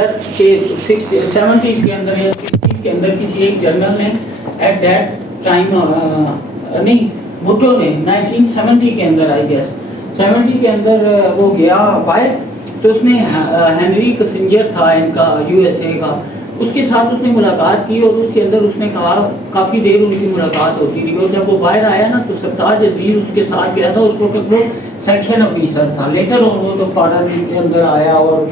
Letter کہ 70s کے اندر یا 60s کے اندر کسی ایک جرنل نے ایٹ دیٹ ٹائم نہیں بھٹو نے 1970 کے اندر آئی گیس 70 کے اندر وہ گیا باہر تو اس نے ہینری کسنجر تھا ان کا یو ایس اے کا, اس کے ساتھ اس نے ملاقات کی اور اس کے اندر اس نے کہا کافی دیر ان کی ملاقات ہوتی تھی, اور جب وہ باہر آیا نا تو سرتاج عزیز اس کے ساتھ گیا تھا, اس وقت وہ سیکشن آفیسر تھا, لیٹر اور وہ تو فارن کے اندر آیا اور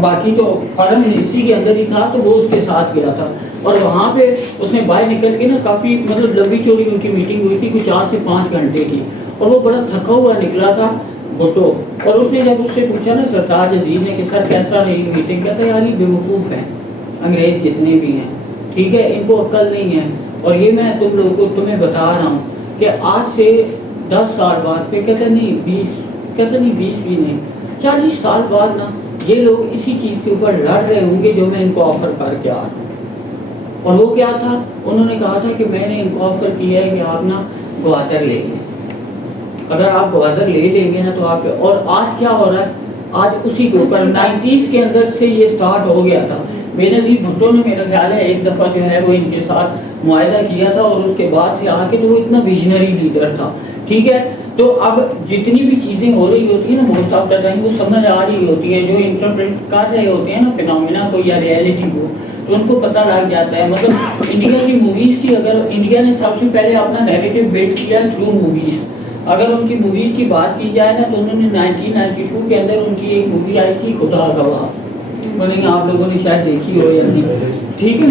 باقی تو فارن منسٹری کے اندر ہی تھا, تو وہ اس کے ساتھ گیا تھا اور وہاں پہ اس نے باہر نکل کے نا کافی مطلب لمبی چوڑی ان کی میٹنگ ہوئی تھی کچھ 4 سے 5 گھنٹے کی, اور وہ بڑا تھکا ہوا نکلا تھا بھٹو, اور اس نے جب اس سے پوچھا نا سرتاج عزیز نے کہ سر کیسا رہی میٹنگ, کہتا ہے یار یہ بیوقوف ہیں انگریز جتنے بھی ہیں, ٹھیک ہے, ان کو عقل نہیں ہے, اور یہ میں تم لوگوں کو تمہیں بتا رہا ہوں کہ آج سے 10 سال بعد پہ کہتے نہیں 20 بھی نہیں 40 سال بعد نا یہ لوگ اسی چیز کے اوپر لڑ رہے ہوں گے جو میں ان کو آفر کر کے آ رہا ہوں. اور وہ کیا تھا, انہوں نے کہا تھا کہ میں نے ان کو آفر کیا ہے کہ آپ نا گوادر لے لیں, اگر آپ گوادر لے لیں گے نا تو آپ, اور آج کیا ہو رہا ہے, آج اسی کے اوپر 90s کے اندر سے یہ سٹارٹ ہو گیا تھا. بے نظیر بھٹو نے میرا خیال ہے ایک دفعہ جو ہے وہ ان کے ساتھ معاہدہ کیا تھا, اور اس کے بعد سے آ کے تو وہ اتنا ویژنری لیڈر تھا, ٹھیک ہے. تو اب جتنی بھی چیزیں ہو رہی ہوتی ہیں نا موسٹ آف دا ٹائم وہ سمجھ آ رہی ہوتی ہے, جو انٹرپریٹ کر رہے ہوتے ہیں نا فینومینا کو یا ریئلٹی کو, تو ان کو پتہ لگ جاتا ہے. مطلب انڈیا کی موویز کی, اگر انڈیا نے سب سے پہلے اپنا نیریٹو بلڈ کیا تھرو موویز, اگر ان کی موویز کی بات کی جائے نا تو انہوں نے 1992 کے اندر ان کی ایک مووی آئی تھی خدا گواہ, بولیں آپ لوگوں نے شاید دیکھی ہو یا نہیں, ٹھیک ہے,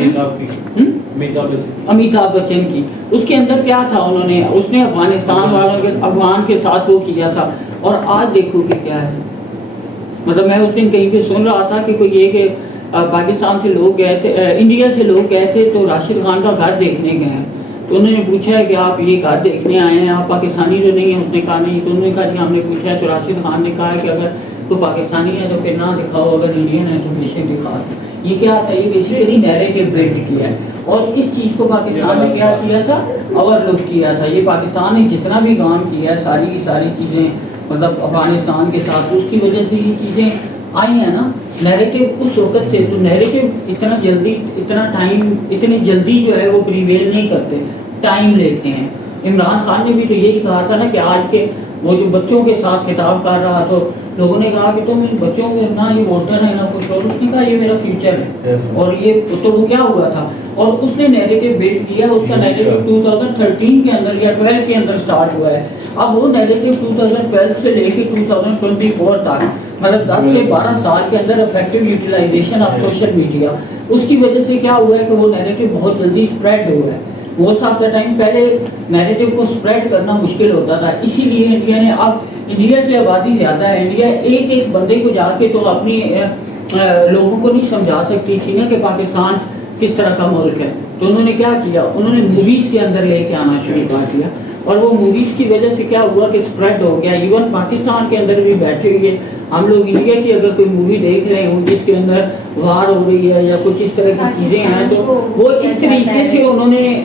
امیتابھ بچن کی. اس کے اندر کیا تھا, انہوں نے اس نے افغانستان والوں کے افغان کے ساتھ وہ کیا تھا, اور آج دیکھو کہ کیا ہے. مطلب میں اس دن کہیں پہ سن رہا تھا کہ کوئی یہ کہ پاکستان سے لوگ گئے تھے, انڈیا سے لوگ گئے تھے تو راشد خان کا گھر دیکھنے گئے ہیں, تو انہوں نے پوچھا ہے کہ آپ یہ گھر دیکھنے آئے ہیں, آپ پاکستانی تو نہیں ہیں, اس نے کہا نہیں, تو انہوں نے کہا جی ہم نے پوچھا ہے, تو راشد خان نے کہا کہ اگر تو پاکستانی ہے تو پھر نہ دکھاؤ, اگر انڈین ہے تو بے شک دکھا. یہ کیا تھا, یہ بیسیکلی نیریٹو بلڈ کیا ہے, اور اس چیز کو پاکستان نے کیا کیا تھا, اوور لک کیا تھا. یہ پاکستان نے جتنا بھی کام کیا ہے ساری کی ساری چیزیں مطلب افغانستان کے ساتھ, اس کی وجہ سے یہ چیزیں آئی ہیں نا. نیریٹو اس وقت سے تو نیریٹو اتنا جلدی اتنا ٹائم اتنی جلدی جو ہے وہ پریویل نہیں کرتے, ٹائم لیتے ہیں. عمران خان نے بھی تو یہی کہا تھا نا کہ آج کے وہ جو بچوں کے ساتھ خطاب کر رہا, تو لوگوں نے کہا کہ تم ان بچوں کو نہ یہ ووٹر ہے نہ کچھ, اور اس نے کہا یہ میرا فیوچر ہے, اور یہ تو وہ کیا ہوا تھا, اور اس نے نیریٹو بلڈ کیا. اس کا نیریٹو 2013 کے اندر یا 12 کے اندر سٹارٹ ہوا ہے. اب وہ نیریٹو 2012 سے لے کے 2024 تک مطلب 10 سے 12 سال کے اندر effective utilization of social media, اس کی وجہ سے کیا ہوا ہے کہ وہ نیریٹو بہت جلدی اسپریڈ ہوا ہے. موسٹ آف دا ٹائم پہلے نیریٹو کو اسپریڈ کرنا مشکل ہوتا تھا, اسی لیے انڈیا نے, اب انڈیا کی آبادی زیادہ ہے, انڈیا ایک بندے کو جا کے تو اپنی لوگوں کو نہیں سمجھا سکتی تھی نا کہ پاکستان کس طرح کا ملک ہے. تو انہوں نے کیا کیا, انہوں نے موویز کے اندر لے کے آنا شروع کر دیا, اور وہ موویز کی وجہ سے کیا ہوا کہ اسپریڈ ہو گیا. ایون پاکستان کے اندر بھی بیٹھے ہوئے ہم لوگ انڈیا کی اگر کوئی مووی دیکھ رہے ہوں جس کے اندر وار ہو رہی ہے یا کچھ اس طرح کی چیزیں ہیں, تو وہ اس طریقے سے انہوں نے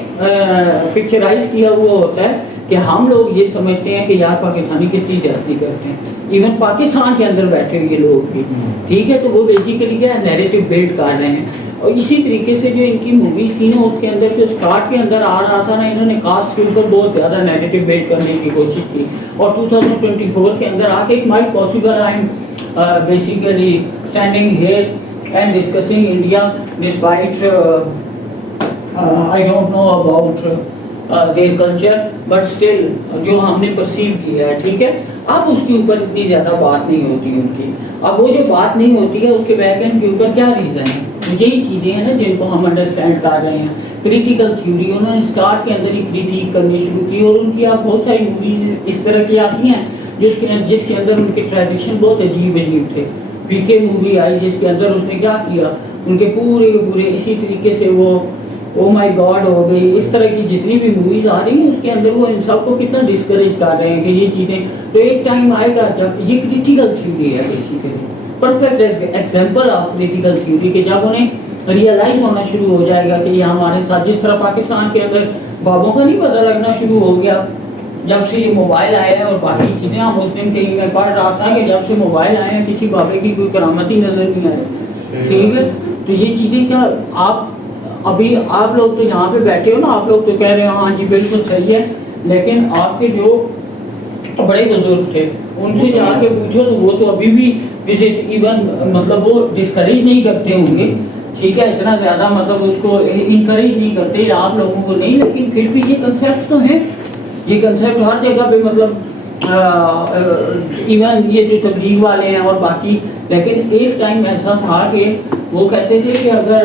پکچرائز کیا ہوا ہوتا ہے کہ ہم لوگ یہ سمجھتے ہیں کہ یار پاکستانی کتنی زیادتی کرتے ہیں, ایون پاکستان کے اندر بیٹھے ہوئے لوگ بھی, ٹھیک ہے. تو وہ بیسیکلی کیا ہے, نیریٹو بلڈ کر رہے ہیں. اور اسی طریقے سے جو ان کی موویز تھی نا, اس کے اندر جو اسٹارٹ کے اندر آ رہا تھا نا, انہوں نے کاسٹ کے اوپر بہت زیادہ نیگیٹو بلڈ کرنے کی کوشش کی, اور 2024 کے اندر آ کے it might possible I am basically standing here and discussing India despite I don't know about their culture, but still جو ہم نے پرسیو کیا ہے, ٹھیک ہے. اب اس کے اوپر اتنی زیادہ بات نہیں ہوتی ان کی. اب وہ جو بات نہیں ہوتی ہے اس کے بیک اینڈ کے اوپر کیا ریزن ہے, یہی چیزیں ہیں نا جن کو ہم انڈرسٹینڈ کر رہے ہیں. کریٹیکل تھیوری, انہوں نے اسٹارٹ کے اندر ہی کریٹیک کرنی شروع کی, اور ان کی آپ بہت ساری موویز اس طرح کی آتی ہیں جس کے اندر ان کے ٹریڈیشن بہت عجیب تھے. پی کے مووی آئی جس کے اندر اس نے کیا کیا, ان کے پورے اسی طریقے سے وہ او مائی گاڈ ہو گئی, اس طرح کی جتنی بھی موویز آ رہی ہیں اس کے اندر وہ ان سب کو کتنا ڈسکریج کر رہے ہیں کہ یہ چیزیں. تو ایک ٹائم آئے گا جب یہ کریٹیکل تھیوری ہے basically, perfect example of critical theory, کہ جب انہیں ریئلائز ہونا شروع ہو جائے گا کہ یہ ہمارے ساتھ, جس طرح پاکستان کے اندر بابوں کا نہیں پتہ لگنا شروع ہو گیا جب سے یہ موبائل آیا ہے اور باقی چیزیں. ہم اس دن کہیں میں پڑھ رہا تھا کہ جب سے موبائل آئے ہیں کسی بابے کی کوئی کرامت ہی نظر نہیں آئی. ٹھیک ہے. تو یہ چیزیں کیا آپ ابھی آپ لوگ تو یہاں پہ بیٹھے ہو نا, آپ لوگ تو کہہ رہے ہیں ہاں جی بالکل صحیح ہے, لیکن آپ کے جو بڑے بزرگ تھے ان سے جا کے پوچھو تو وہ تو ابھی بھی وزٹ ایون مطلب وہ ڈسکریج نہیں کرتے ہوں گے, ٹھیک ہے, اتنا زیادہ مطلب اس کو انکریج نہیں کرتے آپ لوگوں کو نہیں, لیکن پھر بھی یہ کنسیپٹ تو ہیں, یہ کنسیپٹ ہر جگہ پہ مطلب ایون یہ جو تبلیغ والے ہیں اور باقی, لیکن ایک ٹائم ایسا تھا کہ وہ کہتے تھے کہ اگر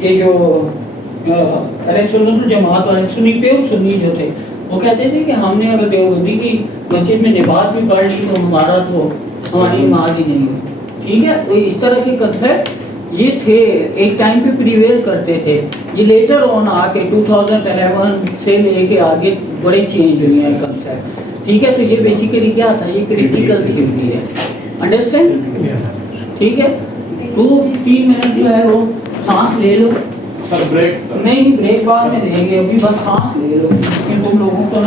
یہ جو سنت الجماعت والے سنی پہ اور سنی جو تھے وہ کہتے تھے کہ ہم نے اگر دیوبندی کی مسجد میں نماز بھی پڑھ لی تو ہماری نماز ہی نہیں ہوئی, ٹھیک ہے. تو اس طرح کے کنسیپٹ یہ تھے ایک ٹائم پہ پریویل کرتے تھے, یہ لیٹر آن آ کے 2011 سے لے کے آگے بڑے چینج ہوئے ہیں کنسیپٹ, ٹھیک ہے. تو یہ بیسیکلی کیا تھا, یہ کریٹیکل تھیوری ہے, انڈرسٹینڈ, ٹھیک ہے. 2-3 منٹ جو ہے وہ سانس لے لو, نہیں بریک بعد میں دیں گے, ابھی بس سانس لے لو, تم لوگوں کو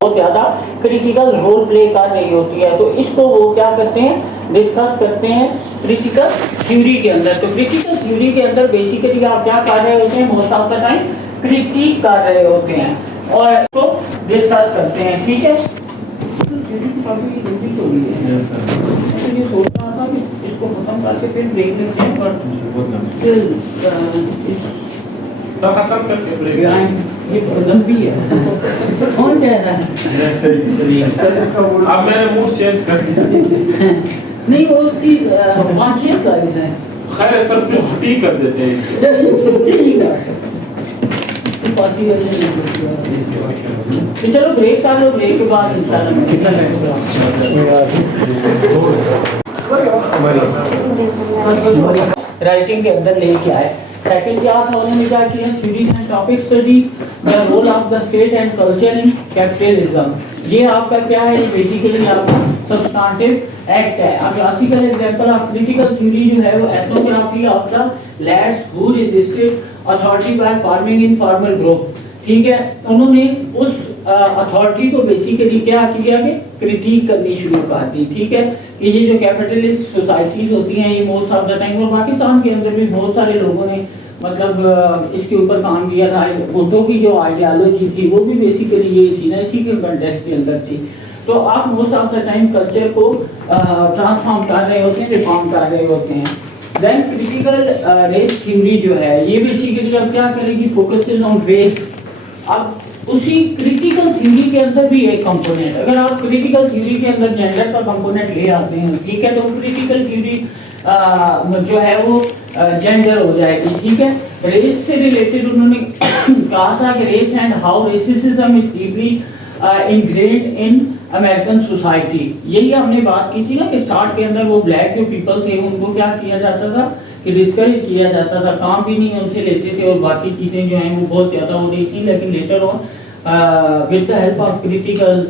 بہت زیادہ کریٹیکل رول پلے کر رہی ہوتی ہے. تو اس کو وہ کیا کرتے ہیں, ڈسکس کرتے ہیں کریٹیکل تھیوری کے اندر. تو کریٹیکل تھیوری کے اندر بیسیکلی آپ کیا کر رہے ہوتے ہیں, most of the time critique کر رہے ہوتے ہیں اور اس کو ڈسکس کرتے ہیں, ٹھیک ہے. یہ سوچ رہا تھا کہ اس کو ختم کر کے پھر بریک لیتے ہیں, اور یہ لمبی ہے, کون کہہ رہا ہے اب میں نے موڈ چینج کر دیا, نہیں وہ اس کی 5-6 سلائڈز ہیں. خیر سر پہ چھٹی کر دیتے ہیں, چلو بریک کر لو, بریک کے بعد انشاءاللہ رائٹنگ کے اندر لے کے آئے. سیکنڈ کلاس انہوں نے کیا کیا, theories and topic study, the role of the state and culture in capitalism. یہ آپ کا کیا ہے, یہ بیسیکلی آپ کا سبسٹانٹیو ایکٹ ہے. اب classical example of critical theory جو ہے وہ ethnography of the lads who resisted authority by forming informal group, ٹھیک ہے. انہوں نے اس اتھارٹی کو بیسیکلی کیا کیا کہ کریٹیک کرنی شروع کر دی, ٹھیک ہے, کہ یہ جو کیپٹلسٹ سوسائٹیز ہوتی ہیں یہ موسٹ آف دا ٹائم, اور پاکستان کے اندر بھی بہت سارے لوگوں نے مطلب اس کے اوپر کام کیا تھا. بھٹو کی جو آئیڈیالوجی تھی وہ بھی بیسیکلی یہی تھی نا, اسی کے کنٹیکسٹ کے اندر تھی. تو آپ most of the time culture کو ٹرانسفارم کر رہے ہوتے ہیں, ریفارم کر رہے ہوتے ہیں. دین کریٹیکل ریس تھیوری جو ہے یہ بیسیکلی اب کیا کرے گی, فوکسز آن ریس. اب اسی کریٹیکل تھیوری کے اندر بھی ایک کمپوننٹ, اگر آپ کریٹیکل تھیوری کے اندر جینڈر کا کمپوننٹ لے آتے ہیں, ٹھیک ہے, تو کریٹیکل تھیوری جو ہے وہ جینڈر ہو جائے گی, ٹھیک ہے. ریس سے ریلیٹڈ انہوں نے کہا تھا کہ race and how racism is deeply ingrained in American society. یہی ہم نے بات کی تھی نا کہ اسٹارٹ کے اندر وہ بلیک جو پیپل تھے ان کو کیا کیا جاتا تھا کہ ڈسکریج کیا جاتا تھا, کام بھی نہیں ان سے لیتے تھے, اور باقی چیزیں جو ہیں وہ بہت زیادہ ہو رہی تھیں. لیکن later on with the help of critical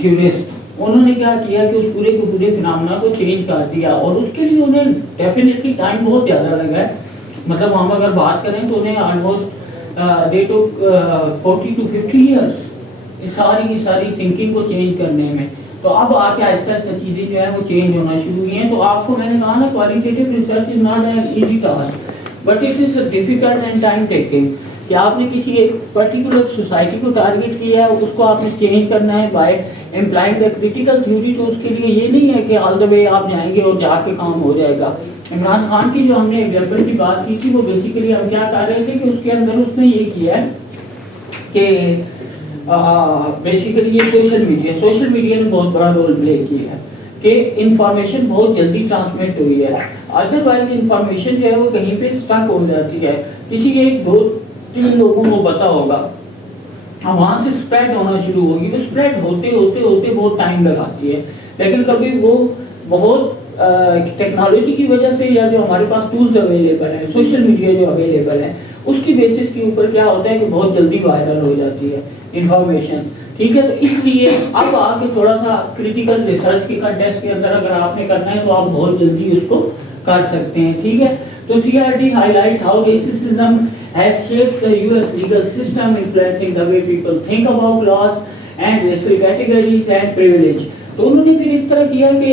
theorist انہوں نے کیا کیا کہ اس پورے کے پورے فنامنا کو چینج کر دیا, اور اس کے لیے انہیں ڈیفینیٹلی ٹائم بہت زیادہ لگا ہے. مطلب ہم اگر بات کریں تو انہیں آلموسٹ دے ٹوک 40 to 50 ایئرس اس ساری کی ساری تھنکنگ کو چینج کرنے میں. تو اب آ کے آہستہ آہستہ چیزیں جو ہے وہ چینج ہونا شروع ہوئی ہیں. تو آپ کو میں نے کہا نا qualitative research is not an easy task but it is difficult and time taking. کہ آپ نے کسی ایک پرٹیکولر سوسائٹی کو ٹارگیٹ کیا ہے, اس کو آپ نے چینج کرنا ہے by employing the critical theory. تو اس کے لیے یہ نہیں ہے کہ آل دا وے آپ جائیں گے اور جا کے کام ہو جائے گا. عمران خان کی جو ہم نے ایگزامپل کی بات کی تھی وہ بیسیکلی ہم کیا کر رہے تھے کہ اس کے اندر اس نے یہ کیا ہے کہ بیسیکلی یہ سوشل میڈیا نے بہت بڑا رول پلے کیا ہے کہ انفارمیشن بہت جلدی ٹرانسمٹ ہوئی ہے. ادروائز انفارمیشن جو ہے وہ کہیں پہ اسٹک ہو جاتی ہے, کسی ایک 2-3 لوگوں کو پتا ہوگا, وہاں سے اسپریڈ ہونا شروع ہوگی. وہ اسپریڈ ہوتے ہوتے ہوتے بہت ٹائم لگاتی ہے, لیکن کبھی وہ بہت ٹیکنالوجی کی وجہ سے یا جو ہمارے پاس ٹولز اویلیبل ہیں, سوشل میڈیا جو اویلیبل ہیں, اس کی بیسس کے اوپر کیا ہوتا ہے کہ بہت جلدی وائرل ہو جاتی ہے انفارمیشن, ٹھیک ہے. تو اس لیے اب آ کے تھوڑا سا کریٹیکل ریسرچ کے کنٹیکسٹ کے اندر اگر آپ نے کرنا ہے تو آپ بہت جلدی اس کو کر سکتے ہیں, ٹھیک ہے. تو CRT highlight how racism has shaped the US legal system, influencing the way people think about laws and racial categories and privilege. تو انہوں نے پھر اس طرح کیا کہ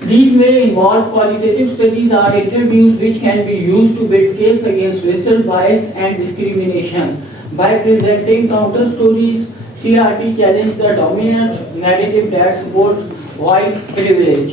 These may involve qualitative studies or interviews which can be used to build case against racial bias and discrimination. By presenting counter stories, CRT challenges the dominant narrative that supports white privilege.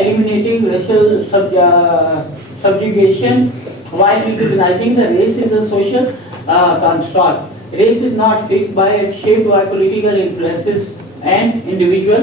eliminating racial subjugation while recognizing the race is a social construct. Race is not fixed by it's shaped by political influences and individual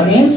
against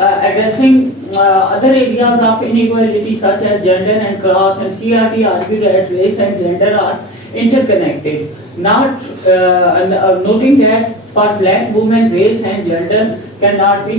addressing other areas of inequality such as gender and class, and CRT argued that race and gender are interconnected, not noting that for black women race and gender cannot be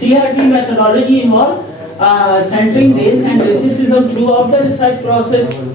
CRT methodology involve centering race and racism throughout the research process।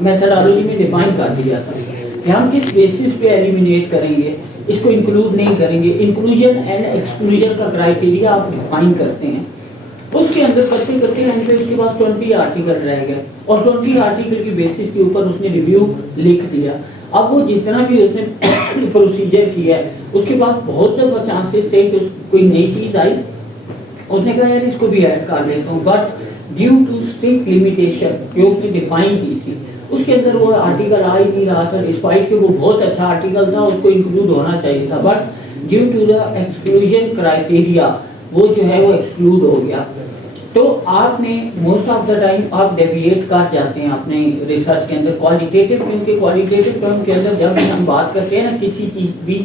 Methodology میں define کر دیا تھا کہ ہم کس basis پہ eliminate کریں گے, اس کو انکلوڈ نہیں کریں گے. انکلوژن اینڈ ایکسکلوژن کا کرائٹیریا آپ ڈیفائن کرتے ہیں. اس کے اندر کرتے کرتے ہم پہ اس کے پاس 20 آرٹیکل رہ گئے اور 20 آرٹیکل کی بیسس کے اوپر اس نے ریویو لکھ دیا. اب وہ جتنا بھی اس نے پروسیجر کیا ہے اس کے بعد بہت دفعہ چانسز تھے کہ کوئی نئی چیز آئی, اس نے کہا یار اس کو بھی ایڈ کر لیتا ہوں, but due to strict limitation جو اس نے ڈیفائن کی تھی اس کے اندر وہ آرٹیکل آ ہی نہیں رہا تھا, ڈسپائٹ کہ وہ بہت اچھا آرٹیکل تھا, اس کو انکلوڈ ہونا چاہیے تھا, but due to the exclusion criteria وہ جو ہے وہ ایکسکلوڈ ہو گیا. تو آپ نے موسٹ آف دا ٹائم آپ ڈیویٹ کر جاتے ہیں اپنے ریسرچ کے اندر کوالیٹیٹیو, کیونکہ کوالیٹیٹیو ٹرم کے اندر جب بھی ہم بات کرتے ہیں نا کسی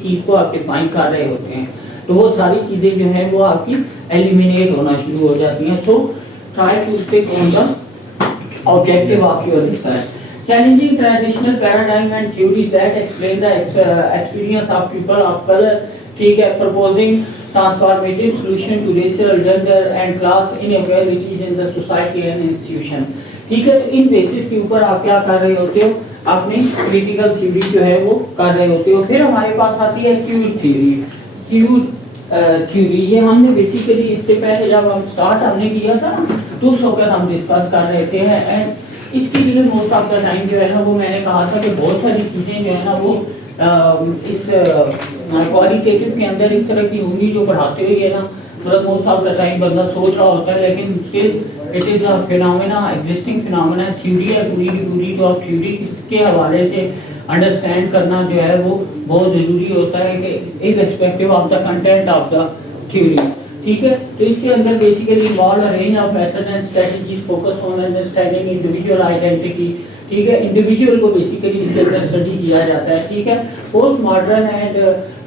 چیز کو آپ ڈیفائن کر رہے ہوتے ہیں تو وہ ساری چیزیں جو ہیں وہ آپ کی ایلیمینیٹ ہونا شروع ہو جاتی ہیں. So try to stick on the objective of your research. Challenging traditional paradigm and theories that explain the experience of people of color, ٹھیک ہے, proposing transformative solution to racial, gender and class inequalities in the society and institution. ٹھیک ہے, ان basis کے اوپر آپ کیا کر رہے ہوتے ہو, اپنی کریٹیکل تھیوری جو ہے وہ کر رہے ہوتے ہو. پھر ہمارے پاس آتی ہے کیور تھیوری. کیور تھیوری یہ ہم نے بیسیکلی اس سے پہلے جب ہم اسٹارٹ ہم نے کیا تھا تو اس وقت ہم ڈسکس کر رہے تھے. اینڈ اس کے لیے موسٹ آف دا ٹائم جو ہے نا وہ میں نے کہا تھا کہ بہت ساری چیزیں جو ہے نا وہ اس کوالیٹیٹیو کے اندر اس طرح کی ہوں گی جو پڑھاتے ہوئے نا مطلب موسٹ آف دا ٹائم بندہ سوچ رہا ہوتا ہے, لیکن still it is a phenomena, existing phenomena. Theory ہے پوری کی پوری, تو آپ تھیوری کے حوالے سے انڈرسٹینڈ کرنا جو ہے وہ بہت ضروری ہوتا ہے کہ irrespective of the content of the theory. ٹھیک ہے, تو اس کے اندر basically involve range of method and strategies focus on understanding individual identity. ٹھیک ہے, انڈیویجول کو بیسیکلی اس کے اندر اسٹڈی کیا جاتا ہے. ٹھیک ہے, post modern and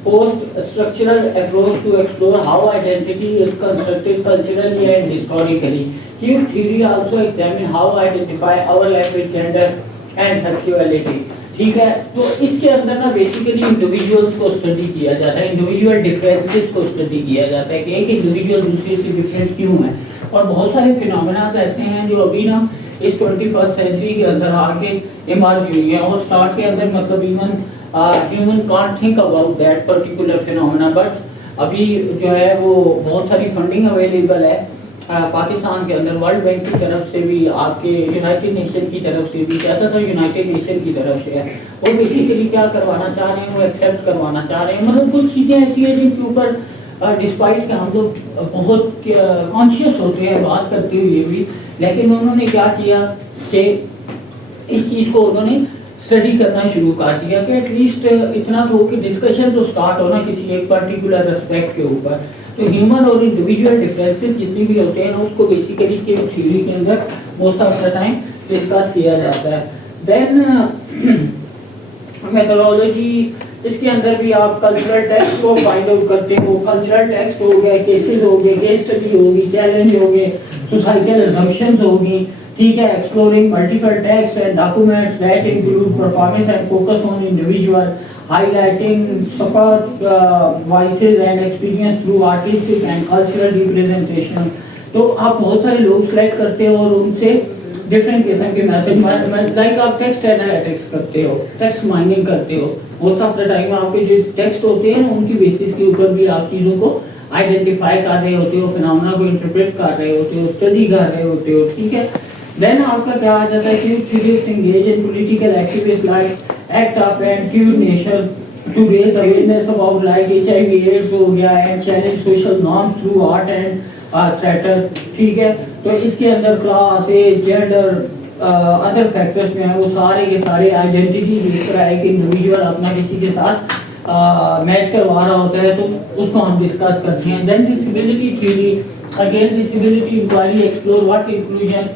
post structural approach to explore how identity is constructed culturally and historically. Q theory also examine how identify our language, gender and sexuality. ٹھیک ہے, تو اس کے اندر نا بیسیکلی انڈیویجولس کو اسٹڈی کیا جاتا ہے, انڈیویجول ڈفرینسز کو اسٹڈی کیا جاتا ہے کہ ایک انڈیویجول دوسرے سے ڈفرینٹ کیوں ہے. اور بہت سارے فینومیناز ایسے ہیں جو ابھی نا اس 21st سینچری کے اندر آ کے ایمرج ہوئی ہیں, اور اسٹارٹ کے اندر مطلب even human can't think about that particular phenomena, but ابھی جو ہے وہ بہت ساری فنڈنگ اویلیبل ہے پاکستان کے اندر, ورلڈ بینک کی طرف سے بھی, آپ کے یونائٹیڈ نیشن کی طرف سے بھی, کہتا تھا یونائٹیڈ نیشن کی طرف سے ہے. وہ بیسیکلی کیا کروانا چاہ رہے ہیں, وہ ایکسیپٹ کروانا چاہ رہے ہیں. مطلب کچھ چیزیں ایسی ہیں جن کے اوپر ڈسپائٹ کہ ہم لوگ بہت کانشیس ہوتے ہیں بات کرتے ہوئے بھی, لیکن انہوں نے کیا کیا کہ اس چیز کو انہوں نے اسٹڈی کرنا شروع کر دیا کہ ایٹ لیسٹ اتنا تو ہو کہ ڈسکشن تو اسٹارٹ ہونا کسی ایک پرٹیکولر اسپیکٹ کے اوپر. تو ہیومن اور انڈیویجول ڈفرینسز جتنے بھی ہوتے ہیں نا اس کو بیسیکلی تھیوری کے اندر most of the time discuss کیا جاتا ہے. دین میتھڈالوجی, اس کے اندر بھی آپ کلچرل ٹیکسٹ کو فائنڈ آؤٹ کرتے ہو. کلچرل ٹیکسٹ ہو گئے, کیسز ہو گئے, کیس اسٹڈی ہوگی, چیلنج ہو گئے, سوسائٹل اسمپشنز ہوگی. ٹھیک ہے, exploring multiple text and documents that include performance and focus on individual, highlighting support voices and experience through artistic and cultural representation. تو آپ بہت سارے لوگ سلیکٹ کرتے ہو اور ان سے ڈفرینٹ قسم کے میتھڈ, لائک آپ ٹیکسٹ انالیٹکس کرتے ہو, ٹیکسٹ مائننگ کرتے ہو. موسٹ آف دا ٹائم آپ کے جو ٹیکسٹ ہوتے ہیں ان کی بیسس کے اوپر بھی آپ چیزوں کو آئیڈینٹیفائی کر رہے ہوتے ہو, فینومینا کو انٹرپریٹ کر رہے ہوتے ہو, اسٹڈی کر رہے ہوتے ہو. ٹھیک ہے, دین آپ کا کیا آ جاتا ہے کہ theorists engage in political activities like act up and cure nation to raise awareness about like HIV AIDS ہو گیا and challenge social norms through art and theater. ٹھیک ہے, تو اس کے اندر class, age, gender, other factors جو ہیں وہ سارے کے سارے آئیڈینٹی اس طرح ہے کہ انڈیویجول اپنا کسی کے ساتھ میچ کروا رہا ہوتا ہے تو اس کو ہم ڈسکس کرتے ہیں. Then disability theory, again disability inquiry explore what inclusion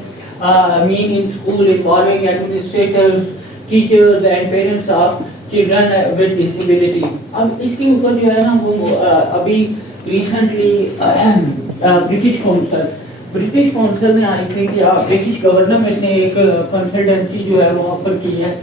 mean in school involving administrators, teachers and parents of children with disability. اب اس کے اوپر جو ہے نا وہ ابھی ریسنٹلی برٹش کونسل نے آئی تھی کہ برٹش گورنمنٹ نے ایک کنسلٹنسی جو ہے وہ آفر کی ہے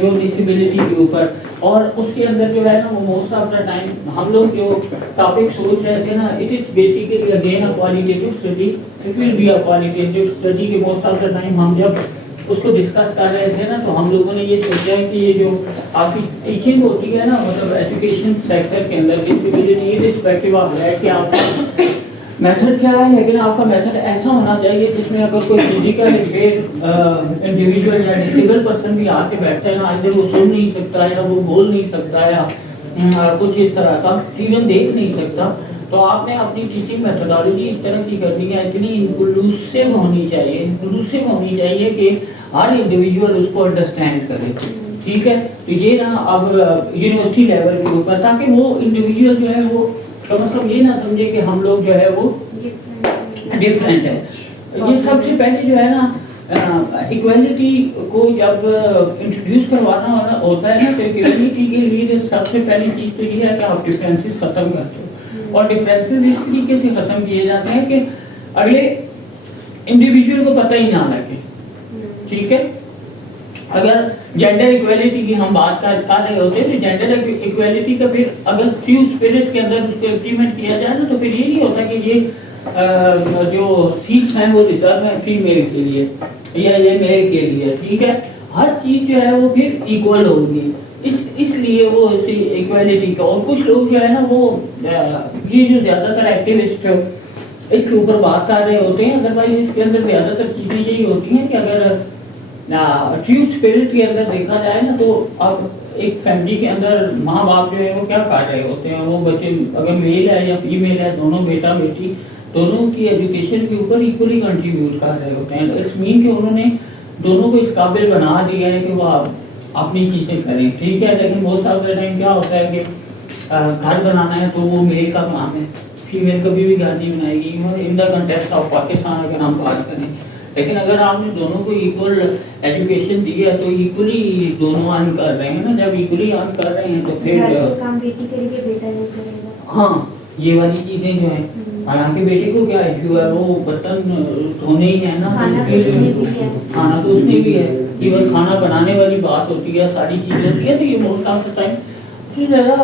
جو ڈسیبلٹی کے اوپر, اور اس کے اندر جو ہے نا وہ موسٹ آف دا ٹائم ہم لوگ جو ٹاپک سوچ رہے تھے نا it is basically again a qualitative study, it will be a qualitative study کہ موسٹ آف دا ٹائم ہم جب اس کو ڈسکس کر رہے تھے نا تو ہم لوگوں نے یہ سوچا ہے کہ یہ جو آپ کی ٹیچنگ ہوتی ہے نا مطلب ایجوکیشن سیکٹر کے اندر بیسیکلی رسپیکٹو آف دیٹ کہ آپ کا میتھڈ کیا ہے لیکن آپ کا میتھڈ ایسا ہونا چاہیے جس میں اگر کوئی فزیکل انڈیویجول یا ڈسیبل پرسن بھی آ کے بیٹھتا ہے نا ادھر وہ سن نہیں سکتا یا وہ بول نہیں سکتا یا کچھ اس طرح کا ایون دیکھ نہیں سکتا تو آپ نے اپنی ٹیچنگ میتھڈالوجی اس طرح کی کرنی ہے اتنی انکلوسیو ہونی چاہیے کہ ہر انڈیویجول اس کو انڈرسٹینڈ کرے ٹھیک ہے. تو یہ نا اب یونیورسٹی لیول کے اوپر تاکہ وہ انڈیویجول جو ہے وہ مطلب یہ نہ سمجھے کہ ہم لوگ جو ہے وہ ڈفرینٹ ہے. یہ سب سے پہلے جو ہے نا ایکویلٹی کو جب انٹروڈیوس کروانا ہوتا ہے نا تو ایکویلٹی کے لیے سب سے پہلی چیز تو یہ ہے کہ آپ ڈفرینسز ختم کرتے ہو اور ڈفرینسز اس طریقے سے ختم کیے جاتے ہیں کہ اگلے انڈیویجول کو پتہ ہی نہ لگے ٹھیک ہے. اگر جینڈر ایکویلٹی کی ہم بات کر رہے ہوتے ہیں تو جینڈر ایکویلٹی کا پھر اگر ٹرو اسپرٹ کے اندر اس کو امپلیمنٹ کیا جائے نا تو پھر یہ نہیں ہوتا کہ یہ جو سیٹس ہیں وہ ریزرو ہیں فیمیل کے لیے یا یہ میل کے لیے ٹھیک ہے. ہر چیز جو ہے وہ پھر ایکول ہوگی اس لیے وہ اسی ایکویلٹی کا. اور کچھ لوگ جو ہے نا وہ یہ جو زیادہ تر ایکٹیوسٹ اس کے اوپر بات کر رہے ہوتے ہیں ادروائز اس کے اندر زیادہ تر چیزیں یہی ہوتی ہیں کہ اگر ٹرو اسپرٹ کے اندر دیکھا جائے نا تو اب ایک فیملی کے اندر ماں باپ جو ہے وہ کیا کر رہے ہوتے ہیں وہ بچے اگر میل ہے یا فیمیل ہے دونوں بیٹا بیٹی دونوں کی ایجوکیشن کے اوپر ایکولی کنٹریبیوٹ کر رہے ہوتے ہیں. اٹس مین کہ انہوں نے دونوں کو اس قابل بنا دیا ہے کہ وہ اپنی چیزیں کریں ٹھیک ہے. لیکن موسٹ آف دا ٹائم کیا ہوتا ہے کہ گھر بنانا ہے تو وہ میل کا کام ہے فیمیل کبھی بھی گھر نہیں بنائے گی. ان دا کنٹیکسٹ آف پاکستان اگر ہم بات کریں لیکن اگر آپ نے دونوں کو ایکول ایجوکیشن دی ہے تو ایکولی دونوں ارن کر رہے ہیں نا. جب ایکولی ارن کر رہے ہیں تو پھر ہاں یہ والی چیزیں جو ہیں حالانکہ بیٹے کو کیا ایشو ہے وہ برتن دھونے ہی ہے نا کھانا تو اس نے بھی ہے ایون کھانا بنانے والی بات ہوتی ہے ساری چیزیں ہوتی ہے. تو یہ موسٹ آف دا ٹائم پھر زیادہ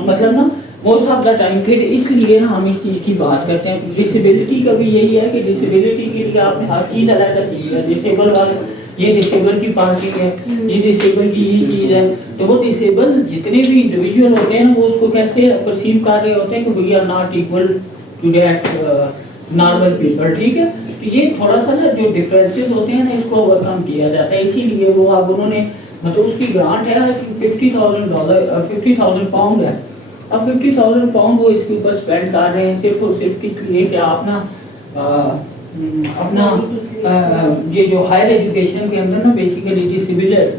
مطلب نا موسٹ آف دا ٹائم پھر اس لیے نا ہم اس چیز کی بات کرتے ہیں. ڈسیبلٹی کا بھی یہی ہے کہ ڈسیبلٹی کے لیے آپ نے ہر چیز علیحدہ چیز ہے. ڈسیبل والے یہ ڈسیبل کی پارٹی ہے یہ ڈسیبل کی یہ چیز ہے تو وہ ڈسیبل جتنے بھی انڈیویجول ہوتے ہیں وہ اس کو کیسے پرسیو کر رہے ہوتے ہیں کہ we are not equal to that normal people ٹھیک ہے. تو یہ تھوڑا سا نا جو ڈفرینسز ہوتے ہیں نا اس کو اوور کم کیا جاتا ہے. اسی لیے وہ اب انہوں نے مطلب اس کی گرانٹ ہے $50,000 پاؤنڈ ہے. اب $50,000 وہ اس کے اوپر اسپینڈ کر رہے ہیں صرف اور صرف اس لیے کہ آپ نا اپنا یہ جو ہائر ایجوکیشن کے اندر نا بیسیکلی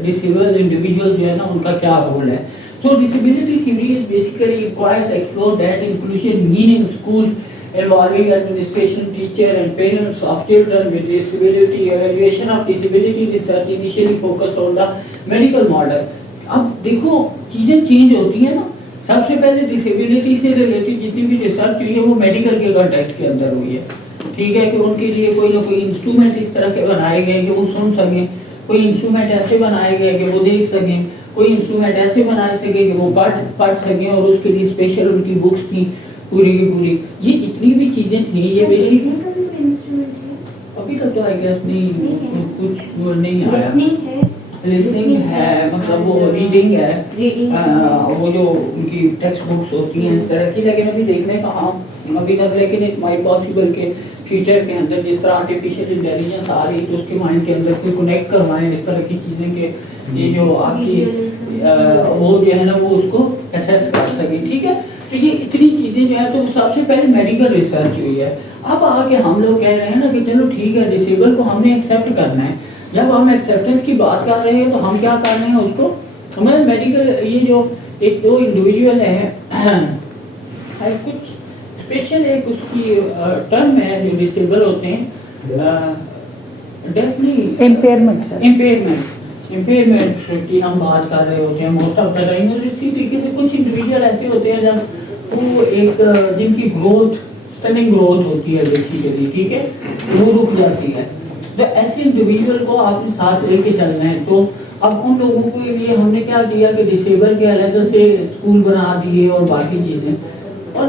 ڈسیبل انڈیویجول جو ہے نا ان کا کیا رول ہے. So disability theory is basically requires explore that inclusion meaning school involving administration, teacher and parents of children with disability. Evaluation of disability research initially focused on the medical model. اب دیکھو چیزیں change ہوتی ہیں نا. سب سے پہلے disability سے related جتنی بھی ریسرچ ہوئی ہے وہ میڈیکل کے کانٹیکسٹ کے اندر ہوئی ہے ٹھیک ہے کہ ان کے لیے کوئی نہ کوئی انسٹرومنٹ اس طرح کے بنائے گئے کہ وہ سن سکیں, کوئی انسٹرومنٹ ایسے بنائے گئے کہ وہ دیکھ سکیں, کوئی انسٹرومنٹ ایسے بنائے سکے کہ وہ پڑھ سکیں اور اس کے لیے اسپیشل ان کی بکس تھیں پوری کی پوری. یہ جتنی بھی چیزیں تھیں یہ بیسک ابھی تک تو آئی گیس نہیں کچھ وہ نہیں آیا. لسننگ ہے مطلب وہ ریڈنگ ہے وہ جو ان کی ٹیکسٹ بکس ہوتی ہیں اس طرح کی. لیکن ابھی دیکھنے کا ہاں ابھی تک لیکن اٹ مائی پاسبل کہ فیوچر کے اندر جس طرح آرٹیفیشیل انٹیلیجنس آ رہی ہے تو اس کے مائنڈ کے اندر کوئی کنیکٹ کروائیں اس طرح کی چیزیں کہ یہ جو آپ کی وہ جو ہے نا وہ اس کو اسیس کر سکیں ٹھیک ہے. تو یہ اتنی چیزیں جو ہے تو سب سے پہلے میڈیکل ریسرچ ہوئی ہے. اب آ کے ہم لوگ کہہ رہے ہیں نا کہ چلو ٹھیک ہے ڈسیبل کو ہم نے ایکسیپٹ کرنا ہے. جب ہم ایکسیپٹنس کی بات کر رہے ہیں تو ہم کیا کر رہے ہیں اس کو ہمارے میڈیکل یہ جو ایک دو انڈیویجول ہیں کچھ اسپیشل ایک اس کی ٹرم ہے جو ڈسیبل ہوتے ہیں امپیئرمنٹ کی ہم بات کر رہے ہوتے ہیں موسٹ آف دا ٹائم. اسی طریقے سے کچھ انڈیویجول ایسے ہوتے ہیں جب وہ ایک جن کی گروتھ اسٹننگ گروتھ ہوتی ہے بیسیکلی ٹھیک ہے وہ رک جاتی ہے. تو ایسے انڈیویجول کو آپ نے ساتھ لے کے چلنا ہے. تو اب ان لوگوں کے لیے ہم نے کیا کیا کہ ڈسیبل کے علیحدہ سے اسکول بنا دیے اور باقی چیزیں. اور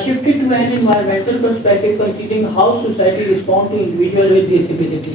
shifted to an environmental perspective considering how society respond to individual with disability,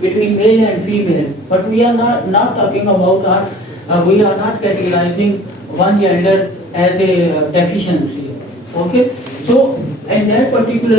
between male and female, but we are not talking about we are not categorizing one gender as a deficiency, okay। So in that particular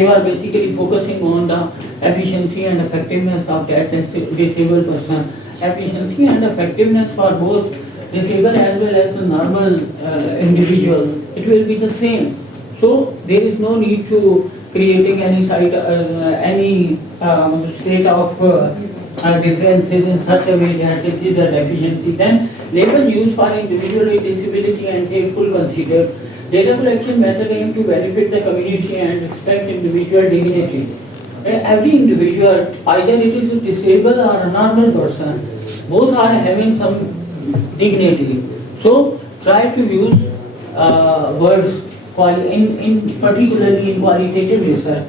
you are basically focusing on the efficiency and effectiveness of that disabled person, efficiency and effectiveness for both disabled as well as the normal individuals, it will be the same. So there is no need to creating any site any state of differences in such a way that it is a deficiency. Then labels used for individual with disability and take full consider. Data collection method aim to benefit the community and respect individual dignity. Every individual, either it is a disabled or a normal person, both are having some dignity. So try to use words in particularly in qualitative research.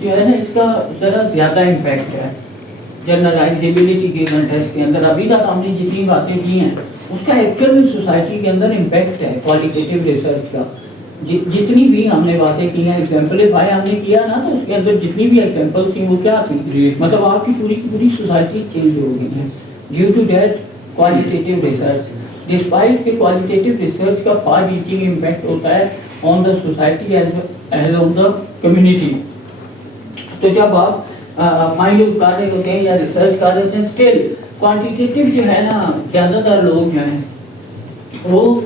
جو ہے نا اس کا ذرا زیادہ impact ہے جنرلائزیبلٹی given test کے اندر. ابھی تک ہم نے جتنی باتیں کی ہیں اس کا ایکچوئل میں سوسائٹی کے اندر امپیکٹ ہے کوالیٹیٹیو ریسرچ کا. جتنی بھی ہم نے باتیں کی ہیں ایگزامپلیفائی ہم نے کیا نا تو اس کے اندر جتنی بھی ایگزامپلس تھیں وہ کیا تھی, مطلب آپ کی پوری کی پوری سوسائٹیز چینج ہو گئی ہیں due to that qualitative research. Despite کہ qualitative research کا far reaching impact ہوتا ہے on the society as well on the community. تو جب آپ فائنڈ کر رہے ہوتے ہیں یا ریسرچ کر رہے ہوتے ہیں اسٹل کوانٹیٹیو جو ہے نا زیادہ تر لوگ جو ہیں وہ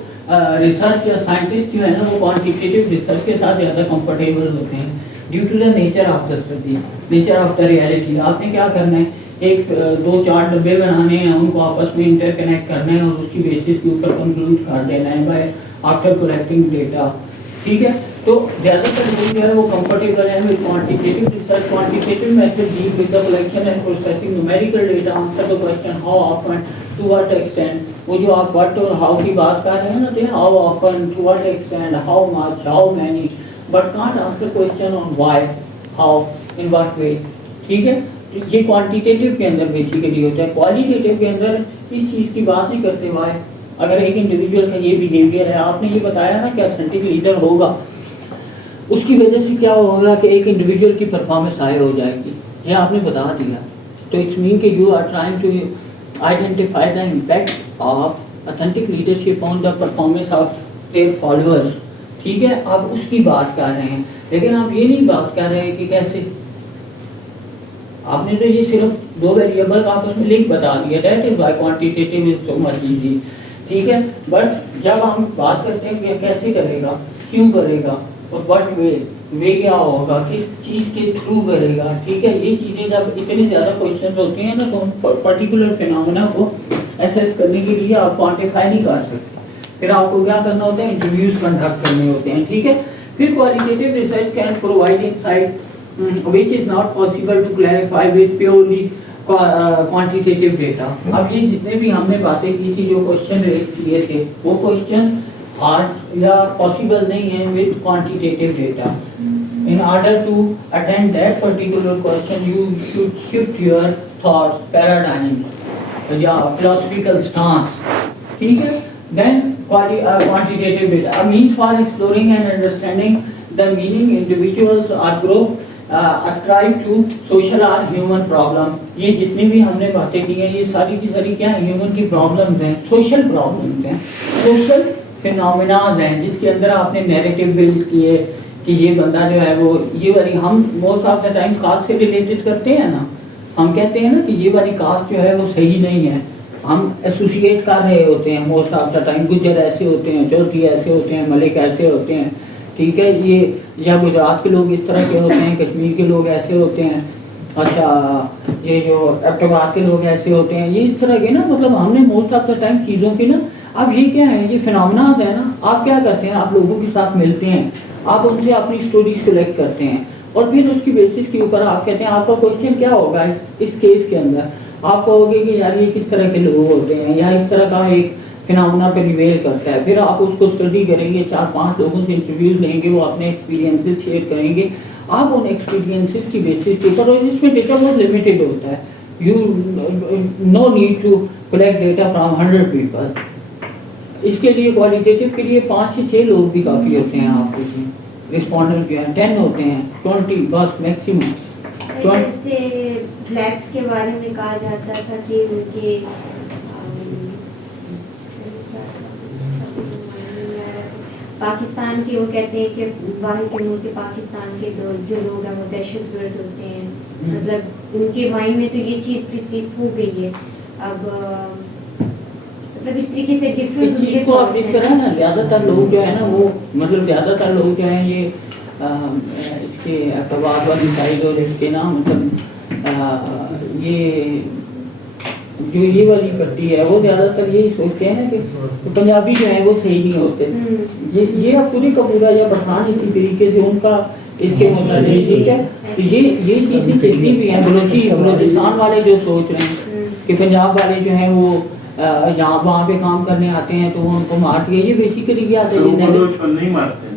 ریسرچ یا سائنٹسٹ جو ہے نا وہ کوانٹیٹیو ریسرچ کے ساتھ زیادہ کمفرٹیبل ہوتے ہیں due to the nature of the study, nature of the reality. آپ نے کیا کرنا ہے, ایک 2-4 ڈبے بنانے ہیں, ان کو آپس میں انٹر کنیکٹ کرنا ہے اور اس کی بیسس کے اوپر کنکلوڈ کر دینا ہے بائی آفٹر کلیکٹنگ ڈیٹا. ٹھیک ہے, تو زیادہ تر لوگ جو ہے وہ کمفرٹیبل ہیں with quantitative research. Quantitative method deal with the collection and processing numerical data, answer the question how often to what extent. وہ جو آپ وٹ اور ہاؤ کی بات کر رہے ہیں نا, how often to what extent how much how many, but can't answer question on why how in what way. ٹھیک ہے, یہ کوانٹیٹیو کے اندر بیسیکلی ہوتا ہے. کوالیٹیٹیو کے اندر اس چیز کی بات نہیں کرتے وائی. اگر ایک انڈیویجول کا یہ بیہیویئر ہے, آپ نے یہ بتایا نا کہ اتھینٹک لیڈر ہوگا, اس کی وجہ سے کیا ہوگا کہ ایک انڈیویجول کی پرفارمنس ہائی ہو جائے گی, یہ آپ نے بتا دیا. تو اٹس مین کہ you are trying to identify the impact of authentic leadership on the performance of their followers. ٹھیک ہے, آپ اس کی بات کر رہے ہیں, لیکن آپ یہ نہیں بات کر رہے کہ کیسے. آپ نے تو یہ صرف 2 ویریبل کا آپس میں لنک بتا دیا, that is why quantitative is so much easy. ٹھیک ہے, بٹ جب ہم بات کرتے ہیں کہ کیسے کرے گا, کیوں کرے گا, اور وٹ وے کیا ہوگا, کس چیز کے تھرو کرے گا. ٹھیک ہے, یہ چیزیں جب اتنی زیادہ کوشچنز ہوتے ہیں نا تو ہم پرٹیکولر فینومینا کو ایسیس کرنے کے لیے آپ کوانٹیفائی نہیں کر سکتے. پھر آپ کو کیا کرنا ہوتا ہے, انٹرویوز کنڈکٹ کرنے ہوتے ہیں. ٹھیک ہے, پھر qualitative research can provide insight which is not possible to clarify with purely quantitative data. اب یہ جتنے بھی ہم نے باتیں کی تھی, جو کوشچن ریز کیے تھے, وہ کوشچن ہارڈ یا پاسبل نہیں ہیں with quantitative data. In order to attend that particular question, you should shift your thoughts, paradigms یا philosophical stance. ٹھیک ہے, then quantitative data, a means for exploring and understanding the meaning individuals or group ascribe to social or human problem. یہ جتنی بھی ہم نے باتیں کی ہیں یہ ساری کی ساری کیا ہیں, ہیومن کی پرابلمز ہیں, سوشل پرابلمز ہیں, سوشل فینومیناز ہیں, جس کے اندر آپ نے نیریٹو بلڈ کیے کہ یہ بندہ جو ہے وہ یہ والی, ہم most of the time cost سے ریلیٹڈ کرتے ہیں نا, ہم کہتے ہیں نا کہ یہ والی کاسٹ جو ہے وہ صحیح نہیں ہے, ہم ایسوسیٹ کر رہے ہوتے ہیں موسٹ آف دا ٹائم. گجر ایسے ہوتے ہیں, چوتھی ایسے ہوتے ہیں, ملک ایسے ہوتے ہیں. ٹھیک ہے, یہ یا گجرات کے لوگ اس طرح کے ہوتے ہیں, کشمیر کے لوگ ایسے ہوتے ہیں, اچھا یہ جو ابتباد کے لوگ ایسے ہوتے ہیں, یہ اس طرح کے نا, مطلب ہم نے موسٹ آف دا ٹائم چیزوں کی نا. اب یہ کیا ہے, یہ فینومیناز ہے نا. آپ کیا کرتے ہیں, آپ لوگوں کے ساتھ ملتے ہیں, آپ ان سے اپنی اسٹوریز کلیکٹ کرتے ہیں اور پھر اس کی بیسس کے اوپر آپ کہتے ہیں آپ کا کوشچن کیا ہوگا اس کیس کے اندر. آپ کہو گے کہ یار یہ کس طرح کے لوگ ہوتے ہیں یا اس طرح کا ایک فینومینا پہ ریویل کرتا ہے. پھر آپ اس کو اسٹڈی کریں گے, 4-5 لوگوں سے انٹرویوز لیں گے, وہ اپنے ایکسپیرینسز شیئر کریں گے. آپ ان ایکسپیرینسز کی بیسس کے اوپر, اور اس میں ڈیٹا بہت لمیٹیڈ ہوتا ہے, you know need to collect data from 100 people. اس کے لیے کوالیٹیٹیو کے لیے 5 سے 6 لوگ بھی کافی ہوتے ہیں. آپ کو رسپونڈنٹ جو ہیں 10 ہوتے ہیں, 20 بس میکسیمم. جیسے بلیکس کے بارے میں کہا جاتا تھا کہ ان کے پاکستان کے, وہ کہتے ہیں کہ باہر کے ملک پاکستان کے جو لوگ ہیں وہ دہشت گرد ہوتے ہیں, مطلب ان کے مائنڈ میں تو یہ چیز پرسیو ہو گئی ہے. اب مطلب اس طریقے سے اس چیز کو آپ دیکھ کر نا, زیادہ تر لوگ جو ہے نا وہ, مطلب زیادہ تر لوگ جو ہیں یہ اس کے اعتبار والی سائڈ اور اس کے نام, مطلب یہ جو یہ والی پٹی ہے وہ زیادہ تر یہی سوچتے ہیں کہ پنجابی جو ہیں وہ صحیح نہیں ہوتے. یہ اب پوری کا پورا یا پٹھان اسی طریقے سے ان کا اس کے متعلق. ٹھیک ہے, تو یہ چیزیں جتنی بھی ہیں, بلوچستان والے جو سوچ رہے ہیں کہ پنجاب والے جو ہیں وہ جہاں وہاں پہ کام کرنے آتے ہیں تو وہ ان کو مار دیا, یہ بیسیکلی کیا آتا ہے, نہیں مارتے ہیں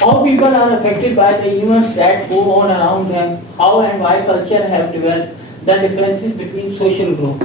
How people are affected by the events that go on around them, how and why culture have developed, the differences between social group.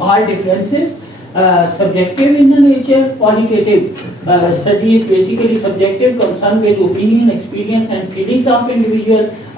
all differences. Subjective in the nature, qualitative study is basically subjective, concerned with opinion, experience and feelings of individual.